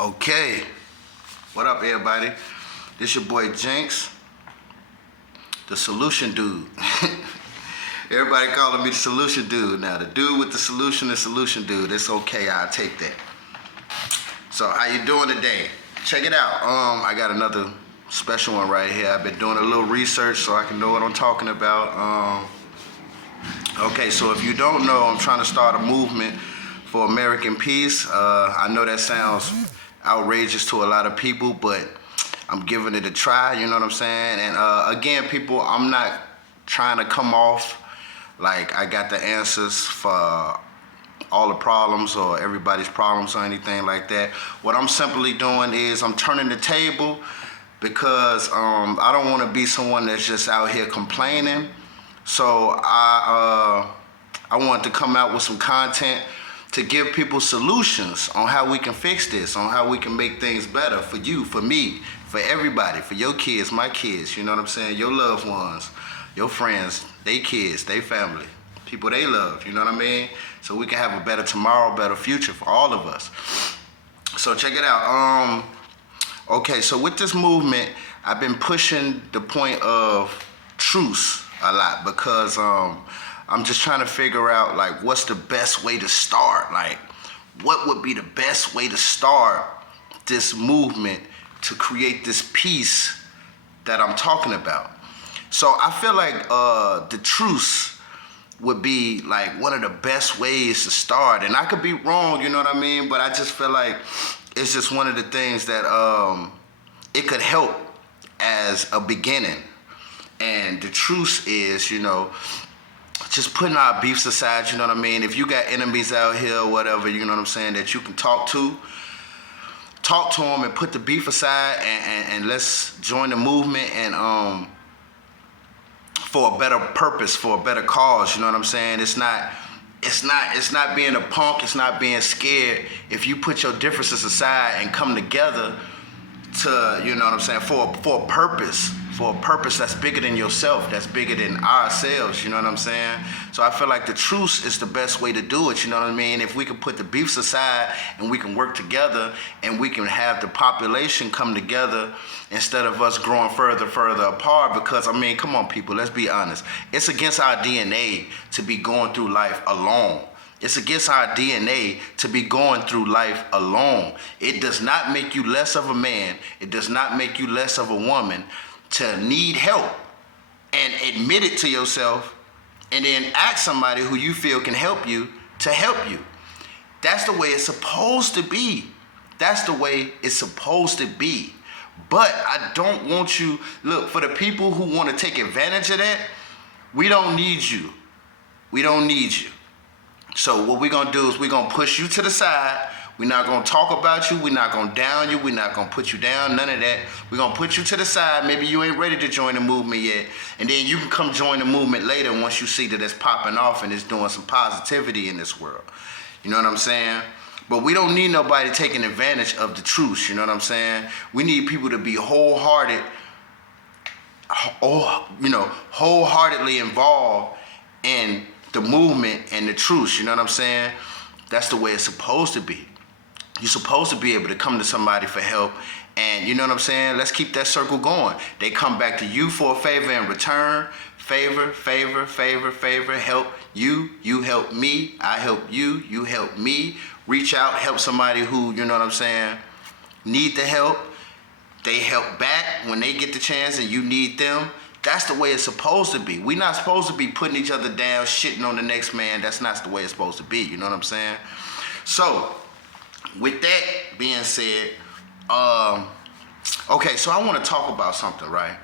Okay, what up everybody? This your boy Jinx, the solution dude. Everybody calling me the solution dude now. The dude with the solution dude. It's okay, I'll take that. So how you doing today? Check it out. I got another special one right here. I've been doing a little research so I can know what I'm talking about. Okay, so if you don't know, I'm trying to start a movement for American peace. I know that sounds outrageous to a lot of people, but I'm giving it a try, you know what I'm saying? And again, people, I'm not trying to come off like I got the answers for all the problems or everybody's problems or anything like that. What I'm simply doing is I'm turning the table because I don't want to be someone that's just out here complaining. So I wanted to come out with some content to give people solutions on how we can fix this, on how we can make things better for you, for me, for everybody, for your kids, my kids, you know what I'm saying? Your loved ones, your friends, they kids, they family, people they love, you know what I mean? So we can have a better tomorrow, better future for all of us. So check it out. Okay, so with this movement, I've been pushing the point of truce a lot because I'm just trying to figure out like what's the best way to start. Like what would be the best way to start this movement to create this peace that I'm talking about. So I feel like the truce would be like one of the best ways to start. And I could be wrong, you know what I mean? But I just feel like it's just one of the things that it could help as a beginning. And the truce is, you know, just putting our beefs aside, you know what I mean? If you got enemies out here or whatever, you know what I'm saying, that you can talk to them and put the beef aside and let's join the movement and for a better purpose, for a better cause, you know what I'm saying? It's not being a punk, it's not being scared. If you put your differences aside and come together to, you know what I'm saying, for a purpose that's bigger than yourself, that's bigger than ourselves, you know what I'm saying? So I feel like the truce is the best way to do it, you know what I mean? If we can put the beefs aside and we can work together and we can have the population come together instead of us growing further apart, because I mean, come on people, let's be honest. It's against our DNA to be going through life alone. It's against our DNA to be going through life alone. It does not make you less of a man. It does not make you less of a woman to need help and admit it to yourself and then ask somebody who you feel can help you to help you. That's the way it's supposed to be. That's the way it's supposed to be. But I don't want you, look, for the people who want to take advantage of that, we don't need you. We don't need you. So what we're gonna do is we're gonna push you to the side. We're not gonna talk about you. We're not gonna down you. We're not gonna put you down, none of that. We're gonna put you to the side. Maybe you ain't ready to join the movement yet. And then you can come join the movement later once you see that it's popping off and it's doing some positivity in this world. You know what I'm saying? But we don't need nobody taking advantage of the truth, you know what I'm saying? We need people to be wholeheartedly involved in the movement and the truth, you know what I'm saying? That's the way it's supposed to be. You're supposed to be able to come to somebody for help, and you know what I'm saying? Let's keep that circle going. They come back to you for a favor in return. Favor, help you, you help me, I help you, you help me. Reach out, help somebody who, you know what I'm saying, need the help. They help back when they get the chance and you need them. That's the way it's supposed to be. We're not supposed to be putting each other down, shitting on the next man. That's not the way it's supposed to be, you know what I'm saying? So, with that being said, okay, so I want to talk about something, right?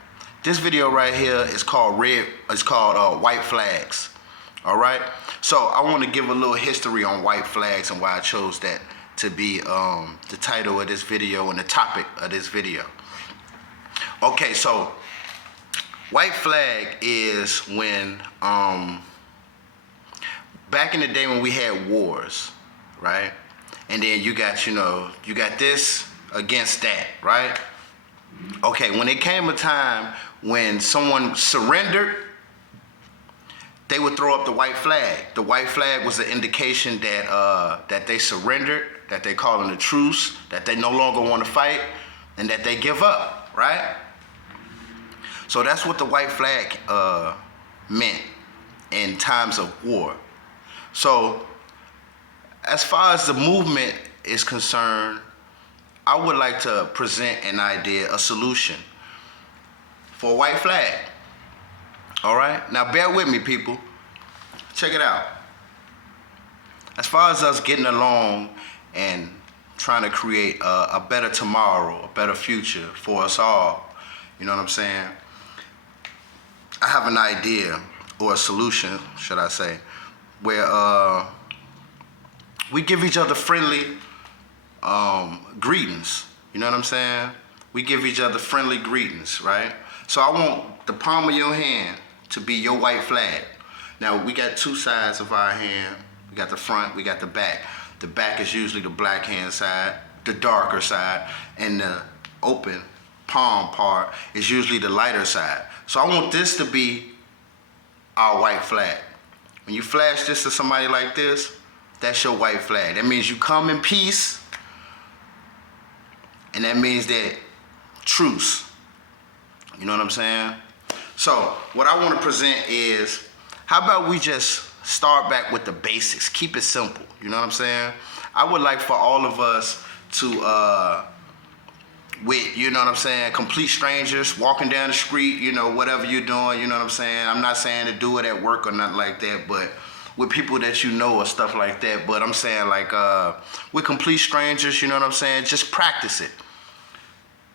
This video right here is called White Flags, all right? So I want to give a little history on white flags and why I chose that to be the title of this video and the topic of this video. Okay, so white flag is when, back in the day when we had wars, right? And then you got this against that, right? Okay, when it came a time when someone surrendered, they would throw up the white flag. The white flag was an indication that that they surrendered that they calling a truce, that they no longer want to fight, and that they give up, right? So that's what the white flag meant in times of war. So as far as the movement is concerned, I would like to present an idea, a solution for a white flag. All right? Now bear with me, people. Check it out. As far as us getting along and trying to create a better tomorrow, a better future for us all, you know what I'm saying? I have an idea, or a solution, should I say, where we give each other friendly greetings. You know what I'm saying? We give each other friendly greetings, right? So I want the palm of your hand to be your white flag. Now we got two sides of our hand. We got the front, we got the back. The back is usually the black hand side, the darker side, and the open palm part is usually the lighter side. So I want this to be our white flag. When you flash this to somebody like this, that's your white flag. That means you come in peace, and that means that truce. You know what I'm saying? So what I want to present is, how about we just start back with the basics, keep it simple. You know what I'm saying? I would like for all of us to, with, you know what I'm saying, complete strangers, walking down the street, you know, whatever you're doing, you know what I'm saying? I'm not saying to do it at work or nothing like that, but with people that you know or stuff like that. But I'm saying, like, with complete strangers, you know what I'm saying? Just practice it.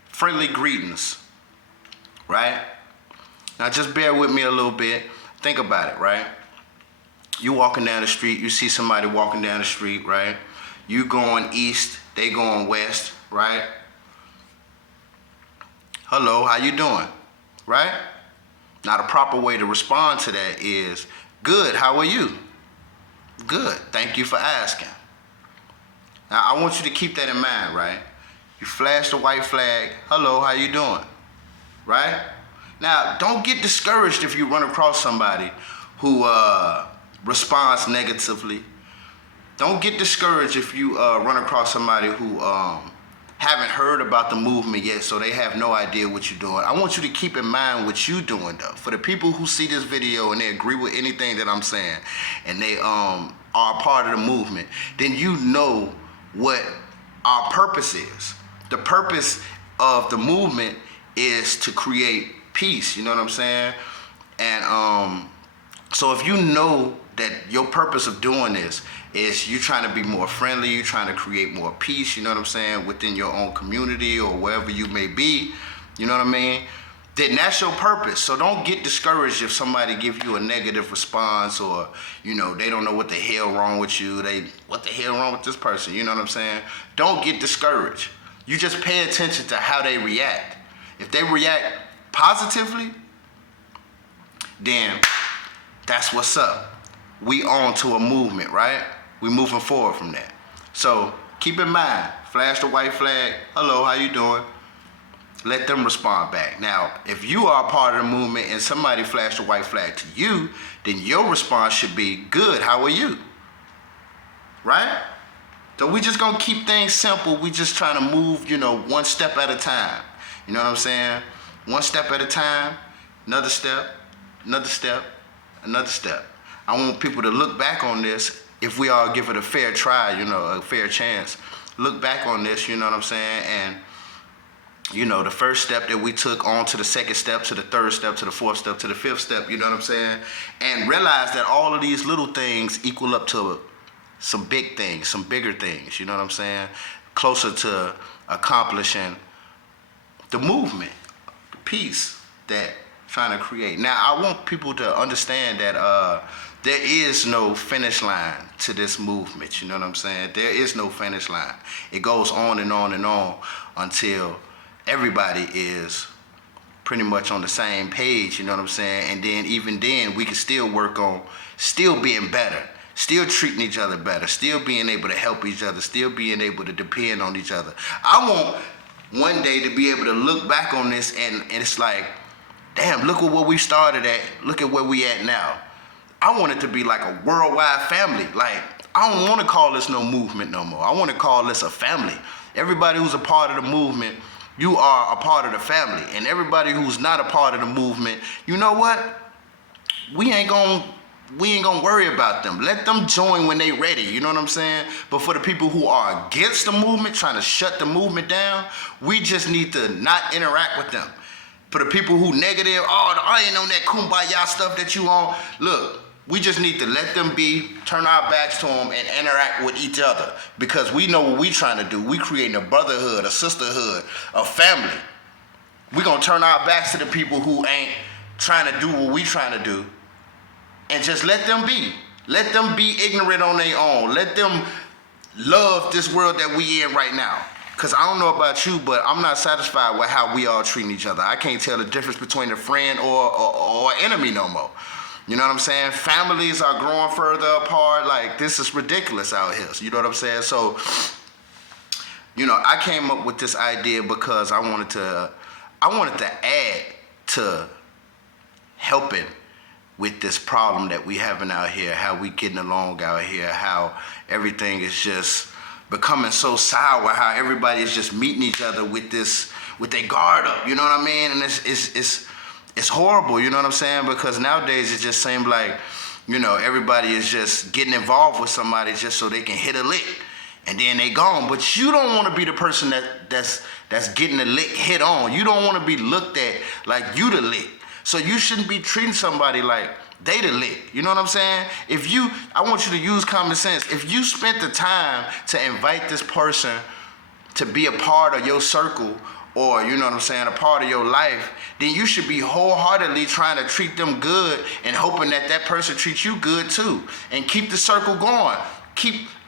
Friendly greetings, right? Now just bear with me a little bit. Think about it, right? You walking down the street, you see somebody walking down the street, right? You going east, they going west, right? Hello, how you doing? Right? Now the proper way to respond to that is, good, how are you? Good, thank you for asking. Now I want you to keep that in mind, right? You flash the white flag, hello, how you doing? Right? Now don't get discouraged if you run across somebody who responds negatively. Don't get discouraged if you run across somebody who haven't heard about the movement yet, so they have no idea what you're doing. I want you to keep in mind what you're doing, though. For the people who see this video and they agree with anything that I'm saying, and they are a part of the movement, then you know what our purpose is. The purpose of the movement is to create peace, you know what I'm saying? And so if you know that your purpose of doing this is you trying to be more friendly, you trying to create more peace, you know what I'm saying, within your own community or wherever you may be, you know what I mean, then that's your purpose. So don't get discouraged if somebody give you a negative response, or, you know, they don't know what the hell wrong with you, what the hell wrong with this person, you know what I'm saying? Don't get discouraged. You just pay attention to how they react. If they react positively, then that's what's up. We on to a movement, right? We moving forward from that. So keep in mind, flash the white flag, hello, how you doing? Let them respond back. Now, if you are a part of the movement and somebody flashed a white flag to you, then your response should be, good, how are you? Right? So we just gonna keep things simple. We just trying to move, you know, one step at a time. You know what I'm saying? One step at a time, another step, another step, another step. I want people to look back on this, if we all give it a fair try, you know, a fair chance. Look back on this, you know what I'm saying? And, you know, the first step that we took on to the second step, to the third step, to the fourth step, to the fifth step, you know what I'm saying? And realize that all of these little things equal up to some big things, some bigger things, you know what I'm saying? Closer to accomplishing the movement, the peace that trying to create. Now, I want people to understand that there is no finish line to this movement, you know what I'm saying? There is no finish line. It goes on and on and on until everybody is pretty much on the same page, you know what I'm saying? And then even then, we can still work on still being better, still treating each other better, still being able to help each other, still being able to depend on each other. I want one day to be able to look back on this and it's like, damn, look at what we started at, look at where we at now. I want it to be like a worldwide family, like I don't want to call this no movement no more. I want to call this a family. Everybody who's a part of the movement, you are a part of the family. And everybody who's not a part of the movement, you know what? We ain't gonna worry about them. Let them join when they ready, you know what I'm saying? But for the people who are against the movement, trying to shut the movement down, we just need to not interact with them. For the people who negative, oh, I ain't on that kumbaya stuff that you on. Look, we just need to let them be, turn our backs to them, and interact with each other. Because we know what we trying to do. We creating a brotherhood, a sisterhood, a family. We gonna turn our backs to the people who ain't trying to do what we trying to do. And just let them be. Let them be ignorant on their own. Let them love this world that we in right now. Because I don't know about you, but I'm not satisfied with how we all treating each other. I can't tell the difference between a friend or enemy no more. You know what I'm saying? Families are growing further apart. Like, this is ridiculous out here. So, you know what I'm saying? So, you know, I came up with this idea because I wanted to add to helping with this problem that we having out here, how we getting along out here, how everything is just becoming so sour, how everybody is just meeting each other with their guard up, you know what I mean? And it's horrible, you know what I'm saying? Because nowadays it just seems like, you know, everybody is just getting involved with somebody just so they can hit a lick, and then they gone. But you don't want to be the person that's getting the lick hit on. You don't want to be looked at like you the lick. So you shouldn't be treating somebody like they the lick. You know what I'm saying? I want you to use common sense. If you spent the time to invite this person to be a part of your circle, or, you know what I'm saying, a part of your life, then you should be wholeheartedly trying to treat them good and hoping that that person treats you good too. And keep the circle going.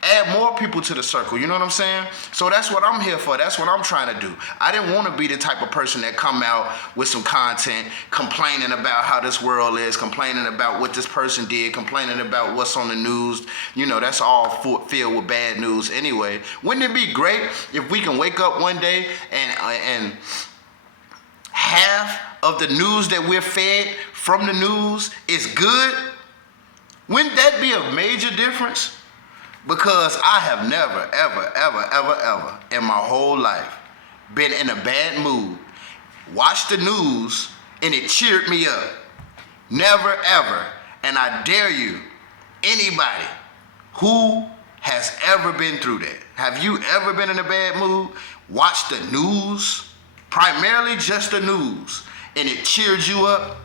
Add more people to the circle, you know what I'm saying? So that's what I'm here for. That's what I'm trying to do. I didn't want to be the type of person that come out with some content, complaining about how this world is, complaining about what this person did, complaining about what's on the news. You know, that's all filled with bad news anyway. Wouldn't it be great if we can wake up one day and half of the news that we're fed from the news is good? Wouldn't that be a major difference? Because I have never, ever in my whole life been in a bad mood, watched the news, and it cheered me up. Never, ever. And I dare you, anybody who has ever been through that, have you ever been in a bad mood, watched the news, primarily just the news, and it cheered you up?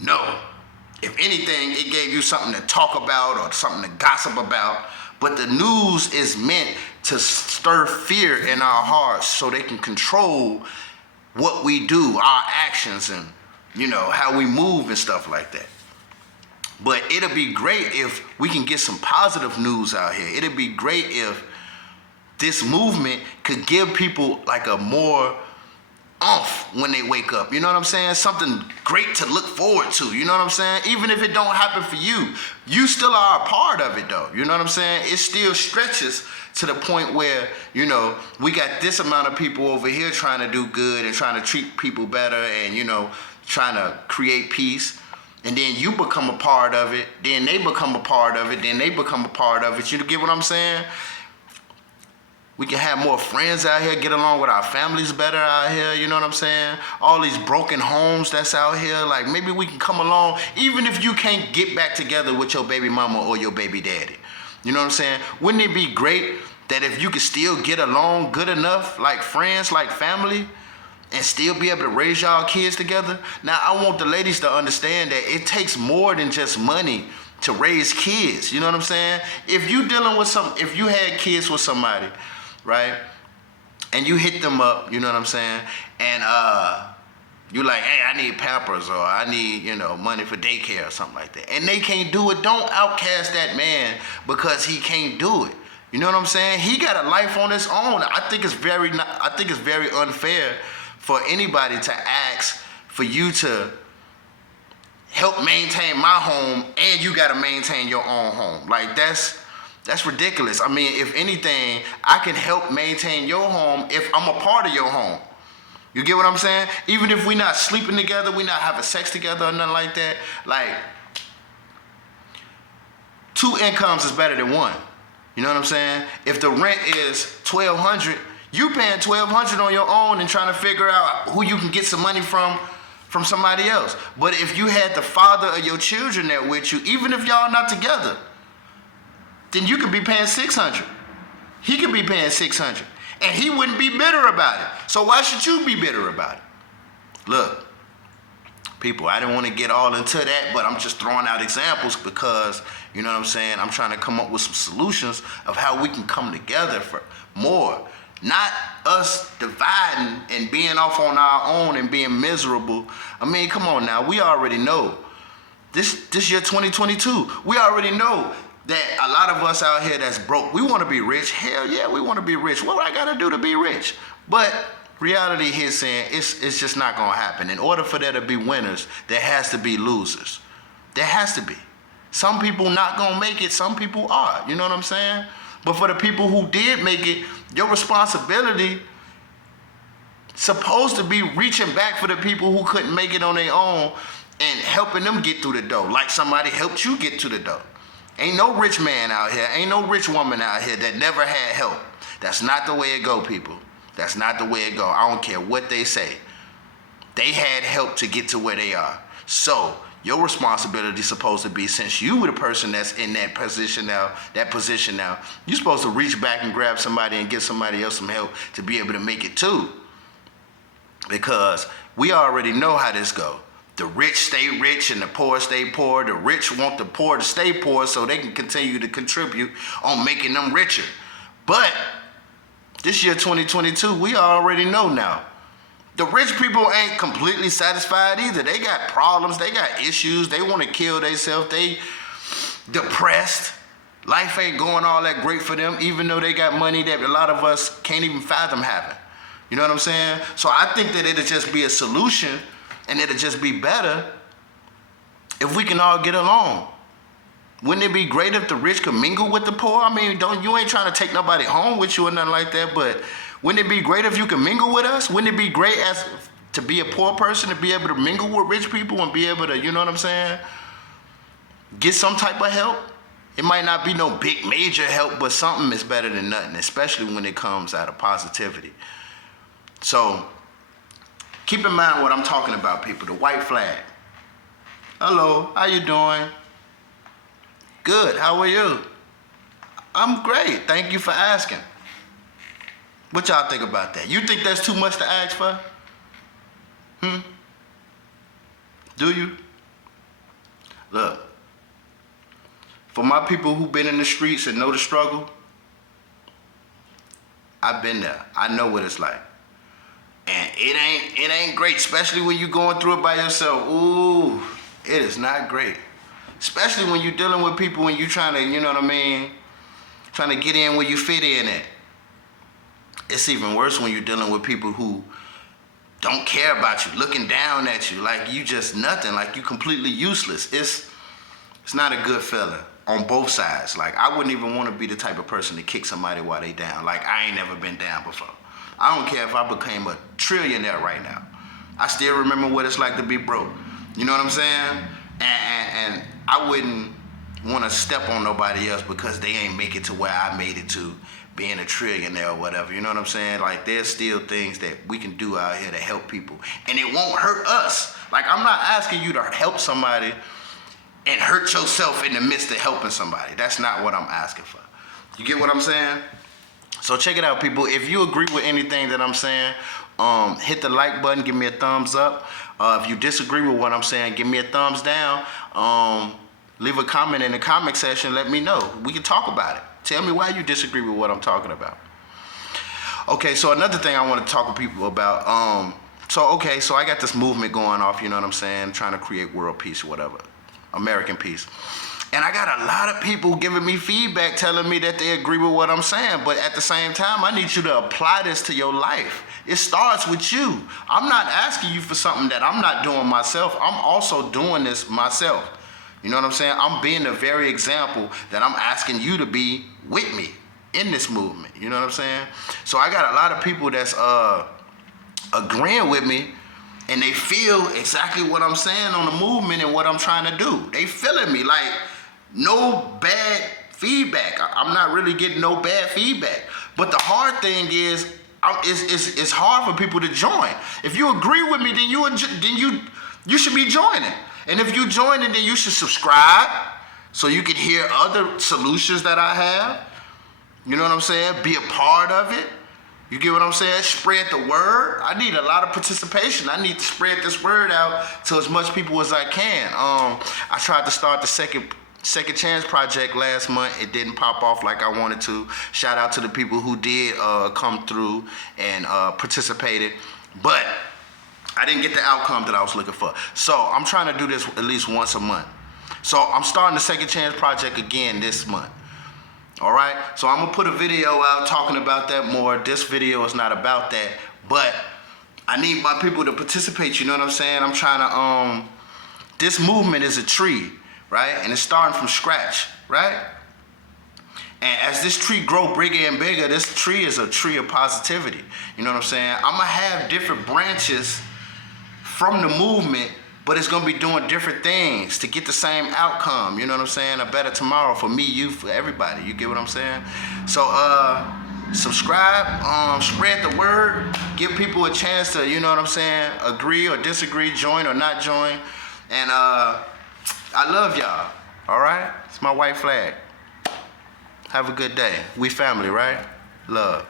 No. If anything, it gave you something to talk about or something to gossip about. But the news is meant to stir fear in our hearts so they can control what we do, our actions, and, you know, how we move and stuff like that. But it'll be great if we can get some positive news out here. It'll be great if this movement could give people like a more off when they wake up, you know what I'm saying? Something great to look forward to, you know what I'm saying? Even if it don't happen for you, you still are a part of it though, you know what I'm saying? It still stretches to the point where, you know, we got this amount of people over here trying to do good and trying to treat people better and, you know, trying to create peace. And then you become a part of it, then they become a part of it, then they become a part of it. You get what I'm saying? We can have more friends out here, get along with our families better out here, you know what I'm saying? All these broken homes that's out here, like maybe we can come along, even if you can't get back together with your baby mama or your baby daddy. You know what I'm saying? Wouldn't it be great that if you could still get along good enough, like friends, like family, and still be able to raise y'all kids together? Now, I want the ladies to understand that it takes more than just money to raise kids, you know what I'm saying? If you had kids with somebody, right? And you hit them up, you know what I'm saying? And you like, hey, I need Pampers or I need, you know, money for daycare or something like that. And they can't do it. Don't outcast that man because he can't do it. You know what I'm saying? He got a life on his own. I think it's very unfair for anybody to ask for you to help maintain my home and you got to maintain your own home. Like that's ridiculous. I mean, if anything, I can help maintain your home if I'm a part of your home. You get what I'm saying? Even if we're not sleeping together, we're not having sex together or nothing like that. Like, 2 incomes is better than 1. You know what I'm saying? If the rent is $1,200, you paying $1,200 on your own and trying to figure out who you can get some money from somebody else. But if you had the father of your children there with you, even if y'all not together, then you could be paying $600. He could be paying $600, and he wouldn't be bitter about it. So why should you be bitter about it? Look, people, I didn't want to get all into that, but I'm just throwing out examples because, you know what I'm saying, I'm trying to come up with some solutions of how we can come together for more. Not us dividing and being off on our own and being miserable. I mean, come on now. We already know. This year 2022, we already know that a lot of us out here that's broke, we want to be rich. Hell yeah, we want to be rich. What I got to do to be rich? But reality here is saying it's just not going to happen. In order for there to be winners, there has to be losers. There has to be. Some people not going to make it. Some people are. You know what I'm saying? But for the people who did make it, your responsibility supposed to be reaching back for the people who couldn't make it on their own and helping them get through the door like somebody helped you get to the door. Ain't no rich man out here, ain't no rich woman out here that never had help. That's not the way it go, people. That's not the way it go. I don't care what they say. They had help to get to where they are. So your responsibility is supposed to be, since you were the person that's in that position now, you're supposed to reach back and grab somebody and give somebody else some help to be able to make it too. Because we already know how this go. The rich stay rich and the poor stay poor. The rich want the poor to stay poor so they can continue to contribute on making them richer. But this year 2022, we already know now. The rich people ain't completely satisfied either. They got problems, they got issues, they want to kill themselves, they depressed. Life ain't going all that great for them, even though they got money that a lot of us can't even fathom having. You know what I'm saying? So I think that it'll just be a solution, and it'll just be better if we can all get along. Wouldn't it be great if the rich could mingle with the poor? I mean, you ain't trying to take nobody home with you or nothing like that, but wouldn't it be great if you could mingle with us? Wouldn't it be great to be a poor person, to be able to mingle with rich people and be able to, you know what I'm saying, get some type of help? It might not be no big major help, but something is better than nothing, especially when it comes out of positivity. So keep in mind what I'm talking about, people. The white flag. Hello, how you doing? Good, how are you? I'm great, thank you for asking. What y'all think about that? You think that's too much to ask for? Do you? Look, for my people who've been in the streets and know the struggle, I've been there. I know what it's like. And it ain't great, especially when you're going through it by yourself. Ooh, it is not great. Especially when you're dealing with people and you're trying to, you know what I mean, trying to get in where you fit in at. It's even worse when you're dealing with people who don't care about you, looking down at you like you just nothing, like you completely useless. It's not a good feeling on both sides. Like, I wouldn't even want to be the type of person to kick somebody while they down. Like, I ain't never been down before. I don't care if I became a trillionaire right now. I still remember what it's like to be broke. You know what I'm saying? And I wouldn't want to step on nobody else because they ain't make it to where I made it to, being a trillionaire or whatever. You know what I'm saying? Like, there's still things that we can do out here to help people. And it won't hurt us. Like, I'm not asking you to help somebody and hurt yourself in the midst of helping somebody. That's not what I'm asking for. You get what I'm saying? So check it out, people. If you agree with anything that I'm saying, hit the like button, give me a thumbs up. If you disagree with what I'm saying, give me a thumbs down. Leave a comment in the comment section, let me know. We can talk about it. Tell me why you disagree with what I'm talking about. Okay, so another thing I want to talk to people about. So I got this movement going off, you know what I'm saying, trying to create world peace or whatever, American peace. And I got a lot of people giving me feedback telling me that they agree with what I'm saying, but at the same time, I need you to apply this to your life. It starts with you. I'm not asking you for something that I'm not doing myself. I'm also doing this myself. You know what I'm saying? I'm being the very example that I'm asking you to be with me in this movement. You know what I'm saying? So I got a lot of people that's agreeing with me, and they feel exactly what I'm saying on the movement and what I'm trying to do. They feeling me like, no bad feedback. I'm not really getting no bad feedback. But the hard thing is, it's hard for people to join. If you agree with me, then you should be joining. And if you join it, then you should subscribe so you can hear other solutions that I have. You know what I'm saying? Be a part of it. You get what I'm saying? Spread the word. I need a lot of participation. I need to spread this word out to as much people as I can. I tried to start the Second Chance Project last month. It didn't pop off like I wanted to. Shout out to the people who did come through and participated. But I didn't get the outcome that I was looking for. So I'm trying to do this at least once a month. So I'm starting the Second Chance Project again this month. All right, so I'm gonna put a video out talking about that more. This video is not about that, but I need my people to participate. You know what I'm saying? I'm trying to, this movement is a tree, right? And it's starting from scratch, right? And as this tree grow bigger and bigger, this tree is a tree of positivity. You know what I'm saying? I'm gonna have different branches from the movement, but it's gonna be doing different things to get the same outcome. You know what I'm saying? A better tomorrow for me, you, for everybody. You get what I'm saying? So subscribe, spread the word, give people a chance to, you know what I'm saying, agree or disagree, join or not join. And I love y'all. All right? It's my white flag. Have a good day. We family, right? Love.